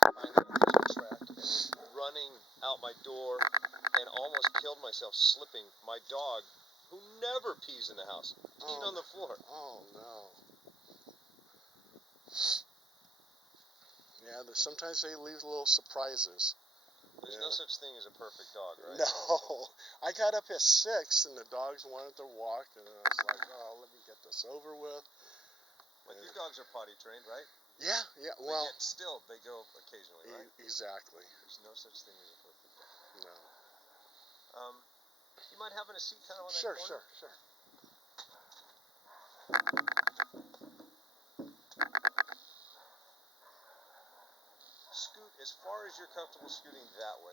behind the railroad track and was running out my door and almost killed myself slipping. My dog, who never pees in the house, peed on the floor. Oh no. Yeah, sometimes they leave little surprises. There's no such thing as a perfect dog, right? No. I got up at 6 and the dogs wanted to walk, and I was like, oh, let me get this over with. But your dogs are potty trained, right? Yeah, well. But yet still, they go occasionally, right? Exactly. There's no such thing as a perfect dog. No. You mind having a seat kind of on that Sure, corner? sure. Scoot as far as you're comfortable scooting that way.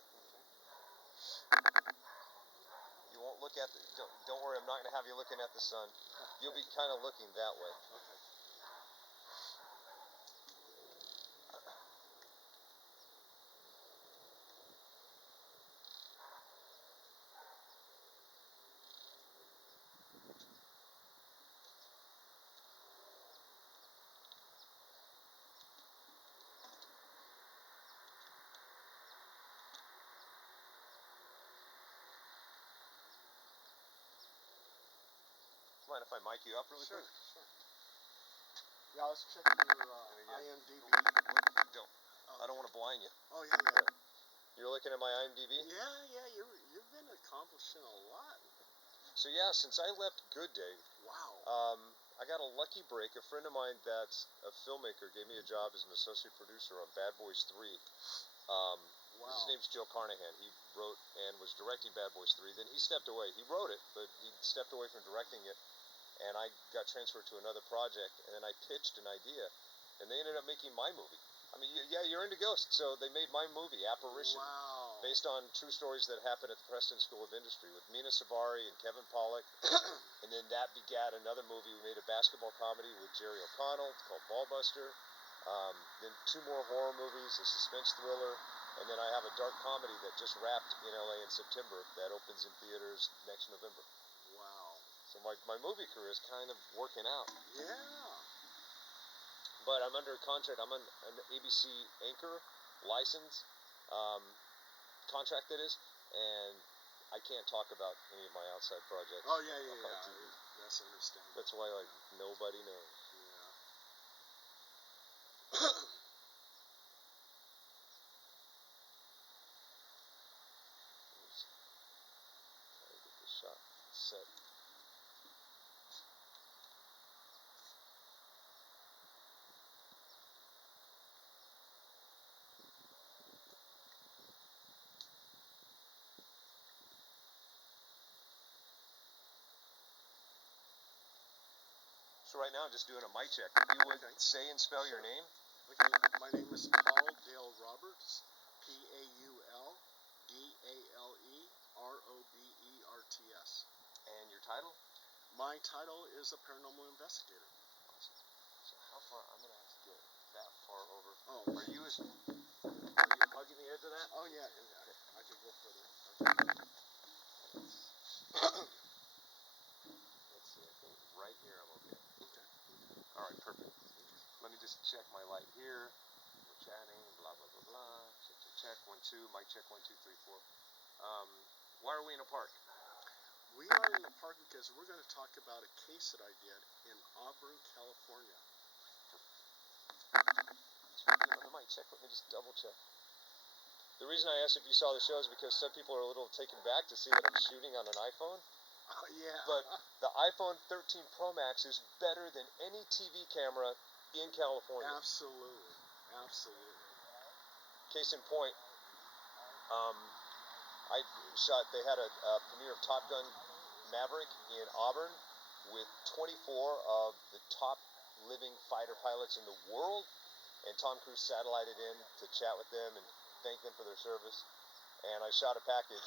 You won't look at the, don't worry, I'm not going to have you looking at the sun. You'll be kind of looking that way. Okay. Mind if I mic you up really quick? Sure. Yeah, I was checking your IMDb. Don't. I don't want to blind you. Oh, yeah. You're looking at my IMDb? Yeah, you've been accomplishing a lot. So yeah, since I left Good Day, wow. I got a lucky break. A friend of mine that's a filmmaker gave me a job as an associate producer on Bad Boys 3. Wow. His name's Joe Carnahan. He wrote and was directing Bad Boys 3. Then he stepped away. He wrote it, but he stepped away from directing it. And I got transferred to another project, and then I pitched an idea, and they ended up making my movie. I mean, yeah, you're into ghosts, so they made my movie, Apparition, based on true stories that happened at the Preston School of Industry with Mina Savari and Kevin Pollak. And then that begat another movie. We made a basketball comedy with Jerry O'Connell called Ballbuster. Then 2 more horror movies, a suspense thriller, and then I have a dark comedy that just wrapped in LA in September that opens in theaters next November. Wow. So my movie career is kind of working out. Yeah. But I'm under a contract. I'm on an ABC anchor license, contract that is, and I can't talk about any of my outside projects. Oh, yeah. That's understandable. That's why, like, nobody knows. Yeah. Try to get this shot set. So right now I'm just doing a mic check. If you would say and spell your name. Okay, my name is Paul Dale Roberts, PAULDALEROBERTS. And your title? My title is a paranormal investigator. Awesome. So how far, I'm going to have to get that far over. Oh. Are you hugging the edge of that? Oh, yeah. I could go further. Let's see, I think right here I'm okay. Okay. All right, perfect. Let me just check my light here. We're chatting, blah, blah, blah, blah. Check, 1, 2. Mic check, 1, 2, 3, 4. Why are we in a park? We are in the park because we're going to talk about a case that I did in Auburn, California. The mic check, let me just double check. The reason I asked if you saw the show is because some people are a little taken back to see that I'm shooting on an iPhone. Yeah. But the iPhone 13 Pro Max is better than any TV camera in California. Absolutely. Case in point, I shot, they had a premiere of Top Gun Maverick in Auburn with 24 of the top living fighter pilots in the world, and Tom Cruise satellited in to chat with them and thank them for their service. And I shot a package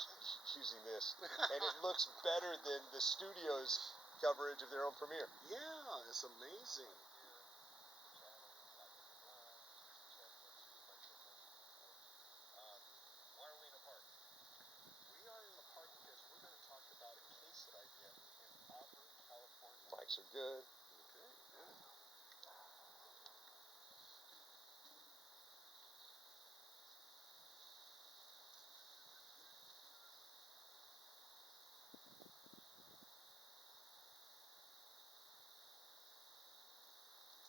using this, and it looks better than the studio's coverage of their own premiere. Yeah, it's amazing. Why are we in a park? We are in the park because we're going to talk about a case that I did in Auburn, California. Mics are good. Okay, good.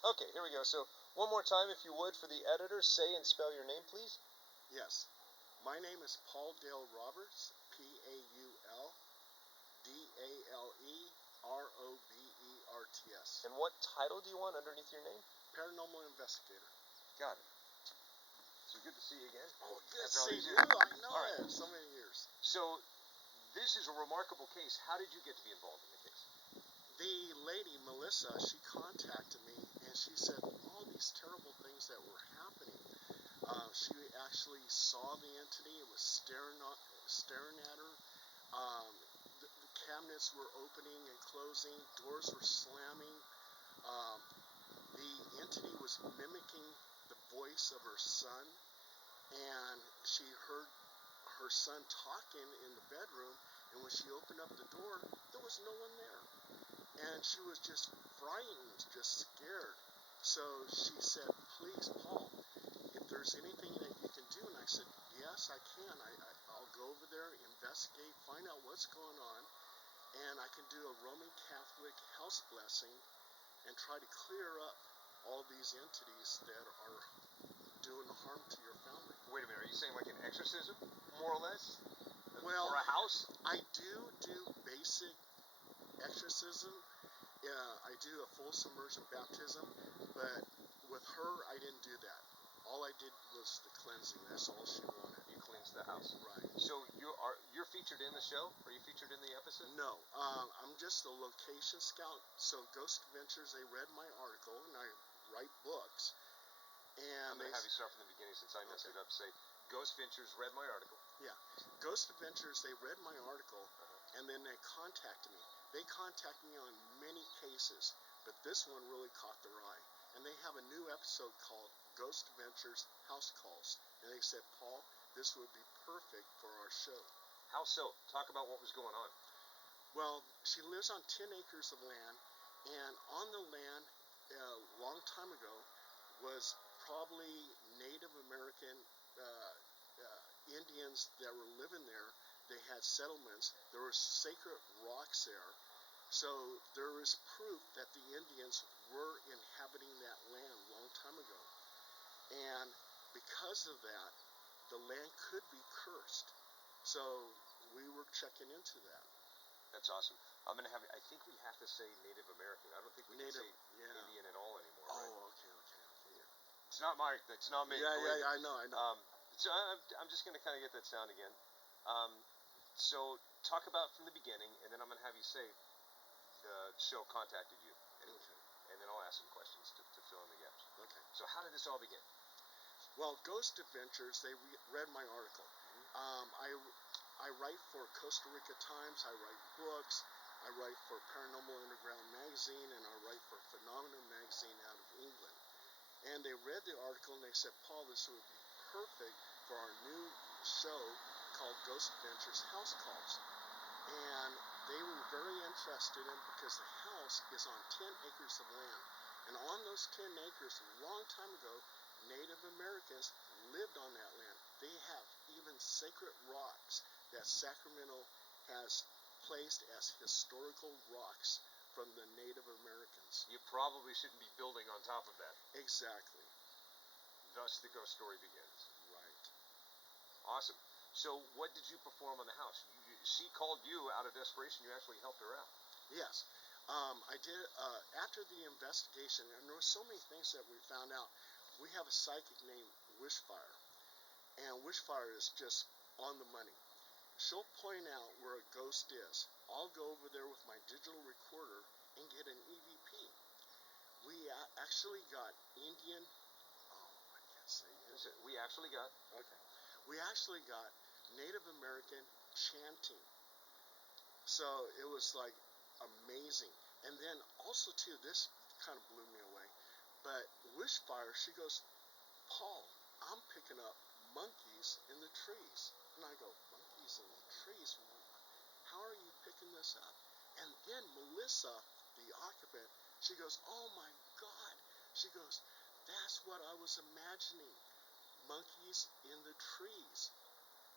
Okay, here we go. So one more time, if you would, for the editor, say and spell your name, please. Yes. My name is Paul Dale Roberts, PaulDaleRoberts. And what title do you want underneath your name? Paranormal investigator. Got it. So good to see you again. Oh, good to After all see these you. years. I know All right. it. So many years. So this is a remarkable case. How did you get to be involved in the case? The lady, Melissa, she contacted me and she said all these terrible things that were happening. She actually saw the entity. It was staring at her. The cabinets were opening and closing. Doors were slamming. Um, the entity was mimicking the voice of her son, and she heard her son talking in the bedroom, and when she opened up the door, there was no one there. And she was just frightened, just scared. So she said, please, Paul, if there's anything that you can do. And I said, yes, I can. I'll go over there, investigate, find out what's going on, and I can do a Roman Catholic house blessing and try to clear up all these entities that are doing harm to your family. Wait a minute, are you saying like an exorcism, more or less? Well, or a house? I do basic exorcism. I do a full submersion baptism, but with her, I didn't do that. All I did was the cleansing. That's all she wanted. You cleansed the house. Right. So you're featured in the show? Are you featured in the episode? No, I'm just a location scout. So Ghost Adventures, they read my article, and I write books. And I'm going to have you start from the beginning since I messed it up. Say, Ghost Ventures read my article. Yeah. Ghost Adventures, they read my article, and then they contacted me. They contacted me on many cases, but this one really caught their eye. And they have a new episode called Ghost Adventures House Calls. And they said, Paul, this would be perfect for our show. How so? Talk about what was going on. Well, she lives on 10 acres of land, and on the land, a long time ago, was probably Native American Indians that were living there. They had settlements. There were sacred rocks there. So there is proof that the Indians were inhabiting that land a long time ago. And because of that, the land could be cursed. So we were checking into that. That's awesome. I'm going to have, I think we have to say Native American. I don't think we can say Indian at all anymore, right? Oh, okay. It's not me. Yeah, I know. So I'm just going to kind of get that sound again. So talk about from the beginning, and then I'm going to have you say the show contacted you. And then I'll ask some questions to fill in the gaps. Okay. So how did this all begin? Well, Ghost Adventures, they read my article. I write for Costa Rica Times, I write books, I write for Paranormal Underground magazine, and I write for Phenomenon magazine out of England. And they read the article and they said, Paul, this would be perfect for our new show called Ghost Adventures House Calls. And they were very interested in because the house is on 10 acres of land. And on those 10 acres, a long time ago, Native Americans lived on that land. They have even sacred rocks that Sacramento has placed as historical rocks from the Native Americans. You probably shouldn't be building on top of that. Exactly. Thus the ghost story begins. Right. Awesome. So what did you perform on the house? She called you out of desperation. You actually helped her out. Yes. I did. After the investigation, and there were so many things that we found out. We have a psychic named Wishfire, and Wishfire is just on the money. She'll point out where a ghost is. I'll go over there with my digital recorder and get an EVP. We actually got Indian. Oh, I can't say Indian. We actually got. Okay. We actually got Native American chanting. So it was like amazing. And then also too, this kind of blew me away. But Wishfire, she goes, Paul, I'm picking up monkeys in the trees. And I go, monkeys in the trees? How are you picking this up? And then Melissa, the occupant, she goes, oh my God. She goes, that's what I was imagining, monkeys in the trees.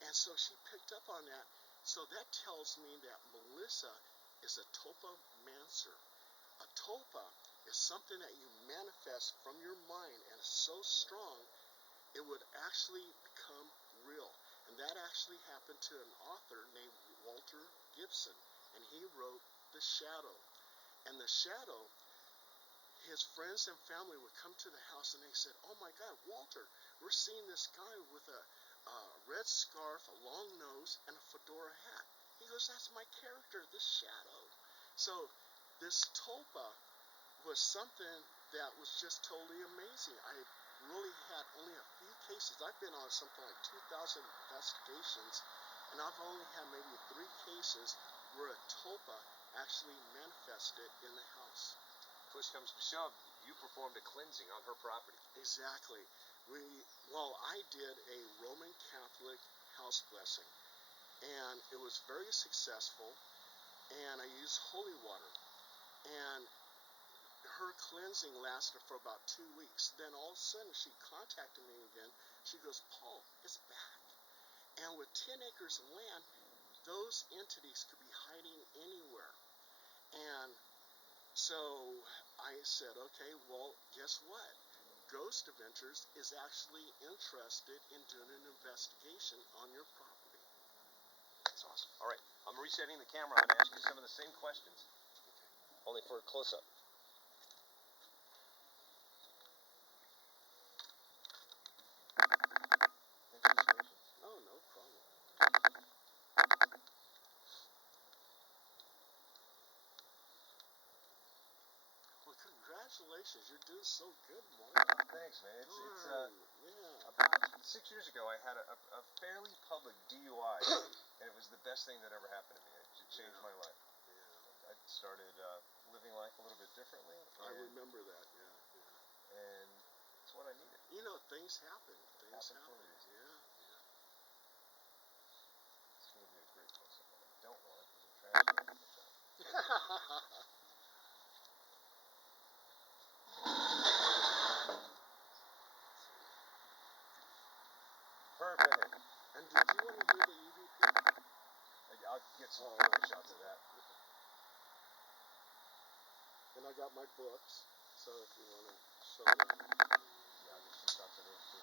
And so she picked up on that. So that tells me that Melissa is a topomancer. A topa is something that you manifest from your mind and is so strong, it would actually become real. And that actually happened to an author named Walter Gibson, and he wrote The Shadow. And The Shadow, his friends and family would come to the house and they said, "Oh my God, Walter, we're seeing this guy with a red scarf, a long nose, and a fedora hat." He goes, "That's my character, the Shadow." So this tulpa was something that was just totally amazing. I really had only a few cases. I've been on something like 2,000 investigations, and I've only had maybe 3 cases where a tulpa actually manifested in the house. Push comes to shove, you performed a cleansing on her property. Exactly. I did a Roman Catholic house blessing, and it was very successful, and I used holy water, and her cleansing lasted for about 2 weeks. Then all of a sudden she contacted me again. She goes, "Paul, it's back." And with 10 acres of land, those entities could be hiding anywhere. And so I said, okay, well, guess what? Ghost Adventures is actually interested in doing an investigation on your property. That's awesome. All right, I'm resetting the camera. I'm going to ask you some of the same questions, only for a close-up. Oh, no problem. Well, congratulations. You're doing so good, Mark. Thanks, man. Yeah. About 6 years ago, I had a fairly public DUI, and it was the best thing that ever happened to me. It changed my life. Yeah. I started living life a little bit differently. I remember that, yeah. And it's what I needed. You know, things happen. Things Happen for a happen. reason. Yeah. It's going to be a great close-up. What I don't want is a trash can in the shot. Perfect. And did you want to hear the EVP? I'll get some early shots of that. And I got my books, so if you want to show them. Yeah, I'll get some shots of those too.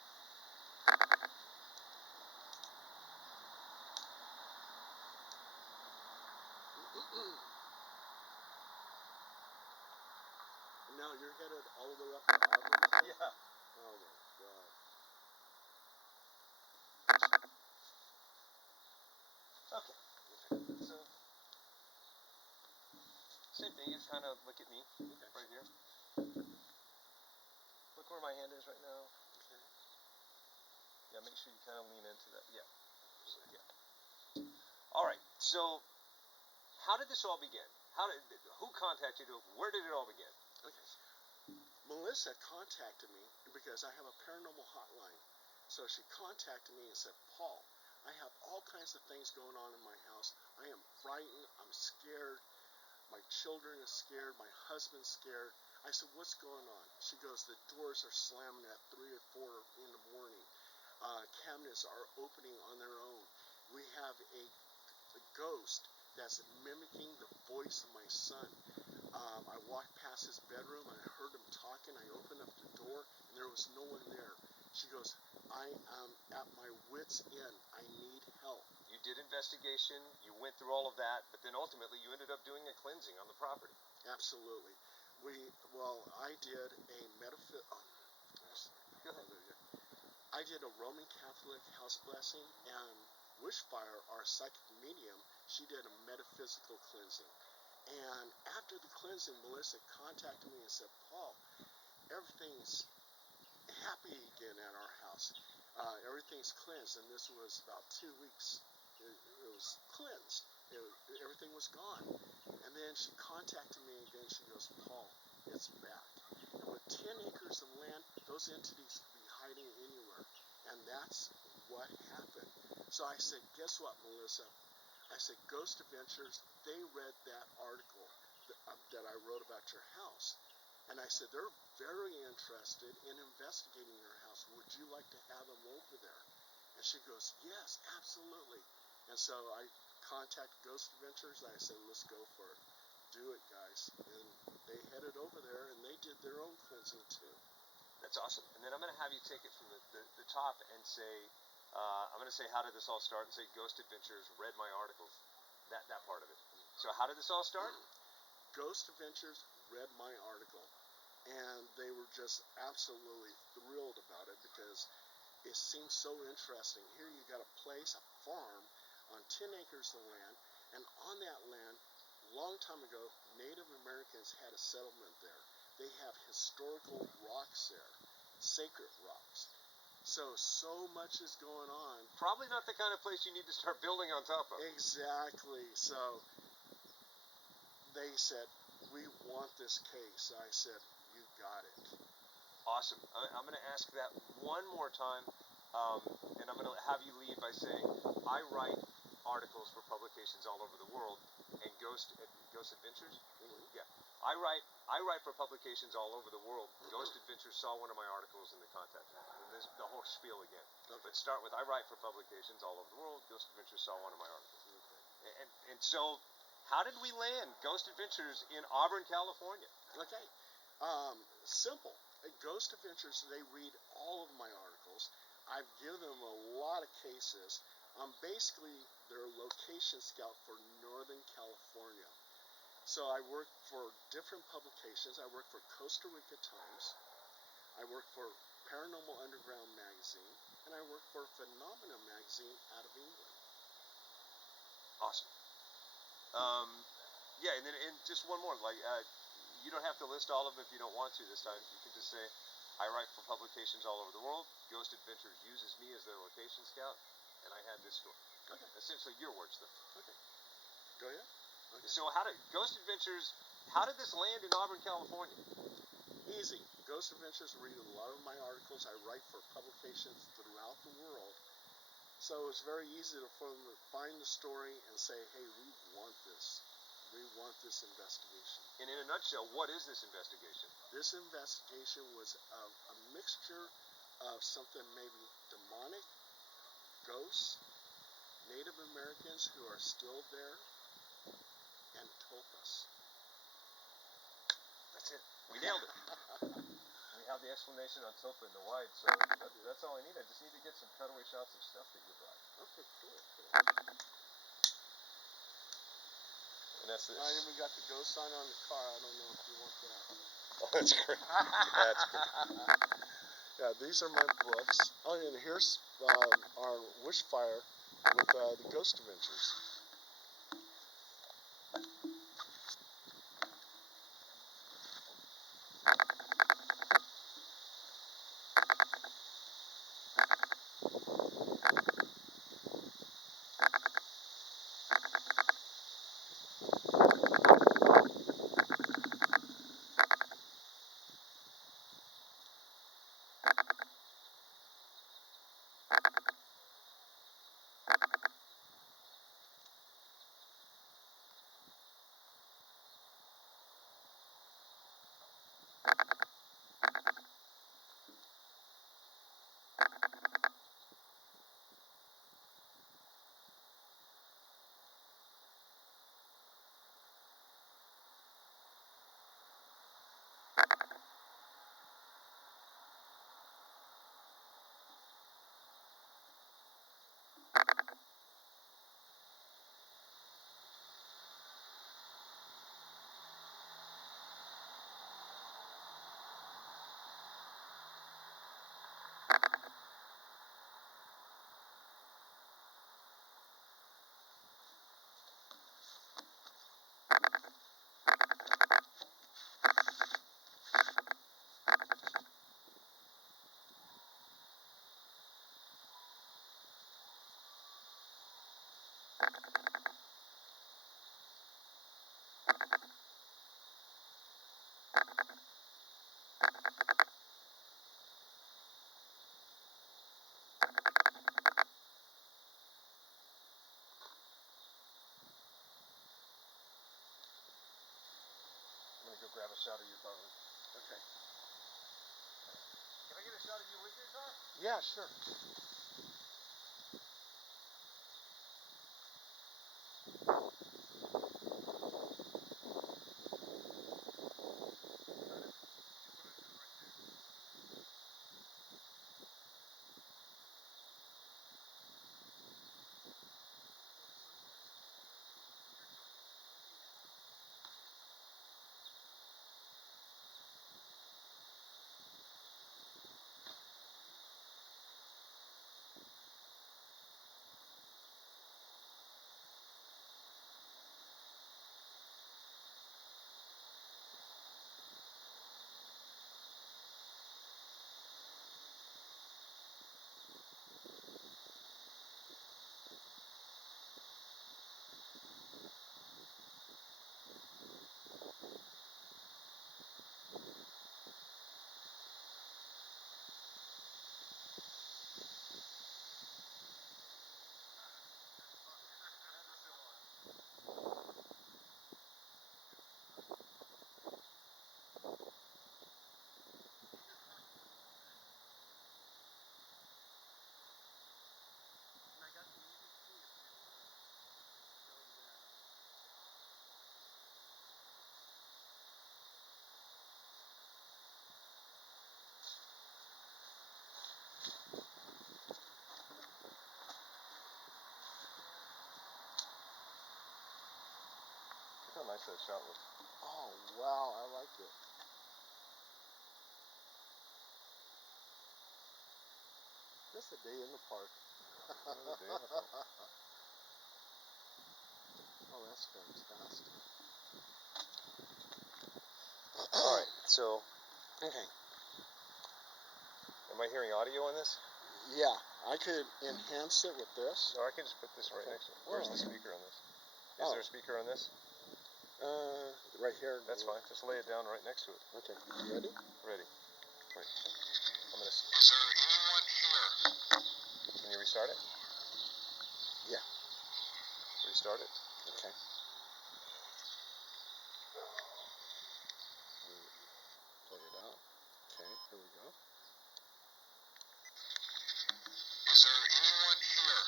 And now you're headed all the way up to Auburn? Yeah. Oh my God. Okay. So, same thing. You just kind of look at me right here. Look where my hand is right now. Okay. Yeah, make sure you kind of lean into that. Yeah. All right. So, how did this all begin? Who contacted you? Where did it all begin? Okay. Melissa contacted me because I have a paranormal hotline. So she contacted me and said, "Paul, I have all kinds of things going on in my house. I am frightened. I'm scared. My children are scared. My husband's scared." I said, "What's going on?" She goes, "The doors are slamming at 3 or 4 in the morning. Cabinets are opening on their own. We have a ghost that's mimicking the voice of my son. I walked past his bedroom and I heard him talking. I opened up the door and there was no one there." She goes, "I am at my wit's end. I need help." You did investigation. You went through all of that, but then ultimately you ended up doing a cleansing on the property. Absolutely. I did a Go ahead. I did a Roman Catholic house blessing, and Wishfire, our psychic medium, she did a metaphysical cleansing. And after the cleansing, Melissa contacted me and said, "Paul, everything's happy again at our house. Everything's cleansed." And this was about 2 weeks. It was cleansed. Everything was gone. And then she contacted me again. She goes, "Paul, it's back." And with 10 acres of land, those entities could be hiding anywhere. And that's what happened. So I said, "Guess what, Melissa?" I said, "Ghost Adventures, they read that article that I wrote about your house." And I said, "They're very interested in investigating your house. Would you like to have them over there?" And she goes, "Yes, absolutely." And so I contacted Ghost Adventures. I said, "Let's go for it." do it, guys. And they headed over there and they did their own cleansing too. That's awesome. And then I'm going to have you take it from the top and say, I'm going to say, how did this all start? And say, Ghost Adventures read my articles. That part of it. So how did this all start? Ghost Adventures read my article, and they were just absolutely thrilled about it because it seemed so interesting. Here you got a place, a farm, on 10 acres of land, and on that land, long time ago, Native Americans had a settlement there. They have historical rocks there, sacred rocks. So much is going on. Probably not the kind of place you need to start building on top of. Exactly. So they said, we want this case. I said, you got it. Awesome. I'm going to ask that one more time, and I'm going to have you lead by saying, I write articles for publications all over the world, and Ghost Adventures? Mm-hmm. Yeah. I write for publications all over the world. Ghost Adventures saw one of my articles and they contacted me. And this the whole spiel again. Okay. But start with, I write for publications all over the world. Ghost Adventures saw one of my articles. Okay. And so, how did we land Ghost Adventures in Auburn, California? Okay. Simple. At Ghost Adventures, they read all of my articles. I've given them a lot of cases. I'm basically their location scout for Northern California. So I work for different publications. I work for Costa Rica Times. I work for Paranormal Underground magazine, and I work for Phenomena magazine out of England. Awesome. Yeah, and just one more. You don't have to list all of them if you don't want to this time. You can just say, I write for publications all over the world. Ghost Adventures uses me as their location scout, and I had this story. Okay. Essentially, your words, though. Okay. Go ahead. Okay. So, how did this land in Auburn, California? Easy. Ghost Adventures read a lot of my articles. I write for publications throughout the world. So it's very easy for them to find the story and say, hey, we want this. We want this investigation. And in a nutshell, what is this investigation? This investigation was a mixture of something maybe demonic, ghosts, Native Americans who are still there, and tulpas. That's it. We nailed it. We have the explanation on Tulpa in the wide, so that's all I need. I just need to get some cutaway shots of stuff that you brought. Okay, cool. And that's this. I even got the ghost sign on the car. I don't know if you want that. Oh, that's great. That's great. Yeah, these are my books. Oh, and here's our wish fire with the Ghost Adventures. I'm going to go grab a shot of your car. Okay. Can I get a shot of you with your car? Yeah, sure. nice that shot was. Oh, wow, I like it. Just a day in the park. Another day in the park. Oh, that's fantastic. All right, so Okay. am I hearing audio on this? Yeah, I could enhance it with this. No, I can just put this right Okay. next to it. Where's the okay. speaker on this? Is there a speaker on this? Right here. That's fine. Just lay it down right next to it. Okay, you ready? Ready. Right. I'm gonna. Is there anyone here? Can you restart it? Yeah. Restart it. Okay. Play it out. Okay, here we go. Is there anyone here?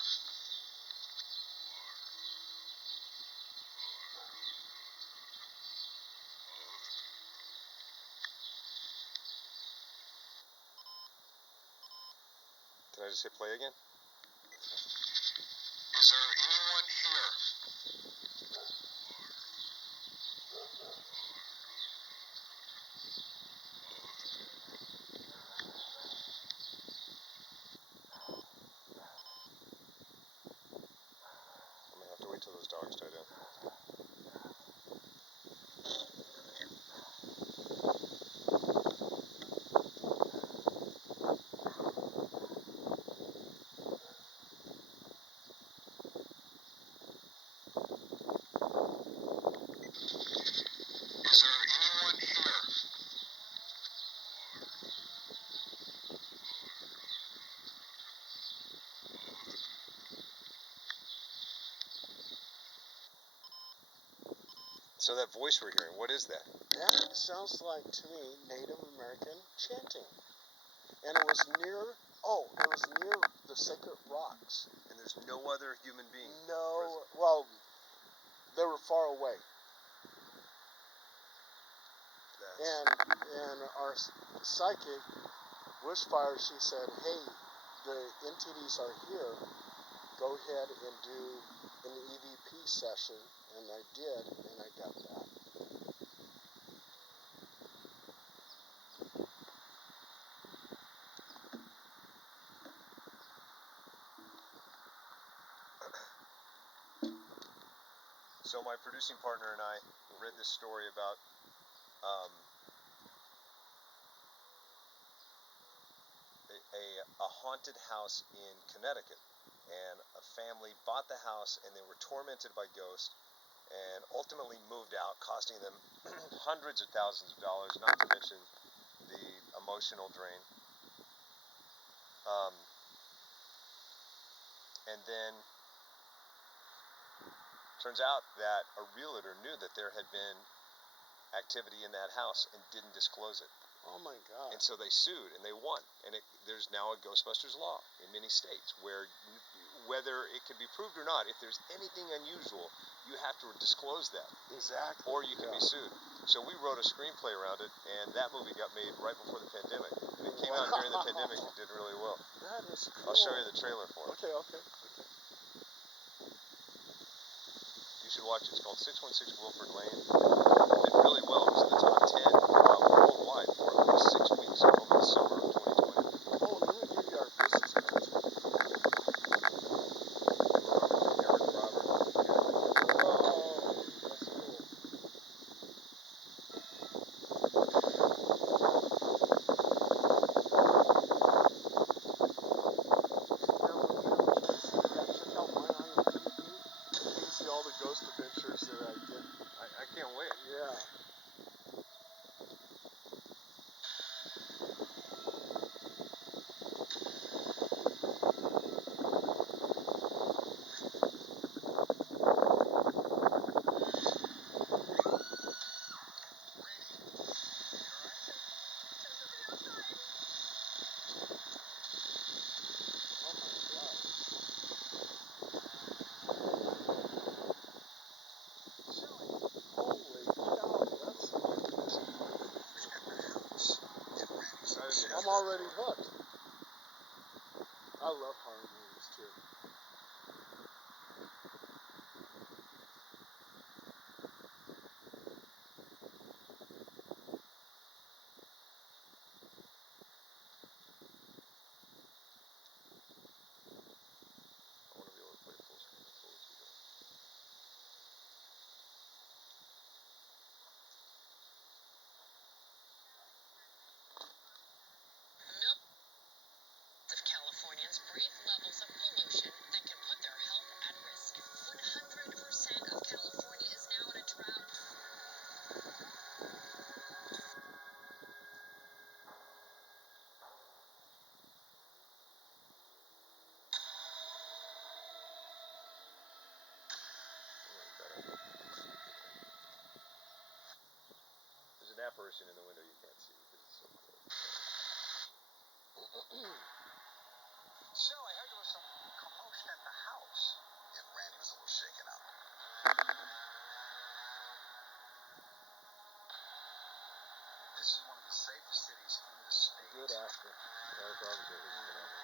Can I just hit play again? Is there anyone here? I'm gonna have to wait till those dogs die down. Is there anyone here? So that voice we're hearing, what is that? That sounds like, to me, Native American chanting. And it was near the sacred rocks. And there's no other human being. No, well, they were far away. And our psychic, Bushfire, she said, hey, the entities are here. Go ahead and do an EVP session. And I did, and I got that. So my producing partner and I read this story about a haunted house in Connecticut, and a family bought the house and they were tormented by ghosts and ultimately moved out, costing them hundreds of thousands of dollars, not to mention the emotional drain. And then turns out that a realtor knew that there had been activity in that house and didn't disclose it. Oh my God. And so they sued and they won. And there's now a Ghostbusters law in many states where whether it can be proved or not, if there's anything unusual, you have to disclose that. Exactly. Or you can be sued. So we wrote a screenplay around it, and that movie got made right before the pandemic. And it came out during the pandemic and did really well. That is cool. I'll show you the trailer for it. Okay. You should watch it. It's called 616 Wilford Lane. It did really well. It was in the top 10 worldwide for at least 6 weeks over the summer of 2020. Oh, let me give you our business cards. Eric Robert. Oh, that's cool. Now, when you have a chance to do that, check out my IMDb. You can see all the ghost adventures that I did. I can't wait. Yeah. Oh my God. Holy cow, that's I'm already hooked. I love horror movies too. person in the window you can't see because it's so close. So I heard there was some commotion at the house. Yeah, Randy was a little shaken up. This is one of the safest cities in the state. Good actor. That was obviously his phenomenal.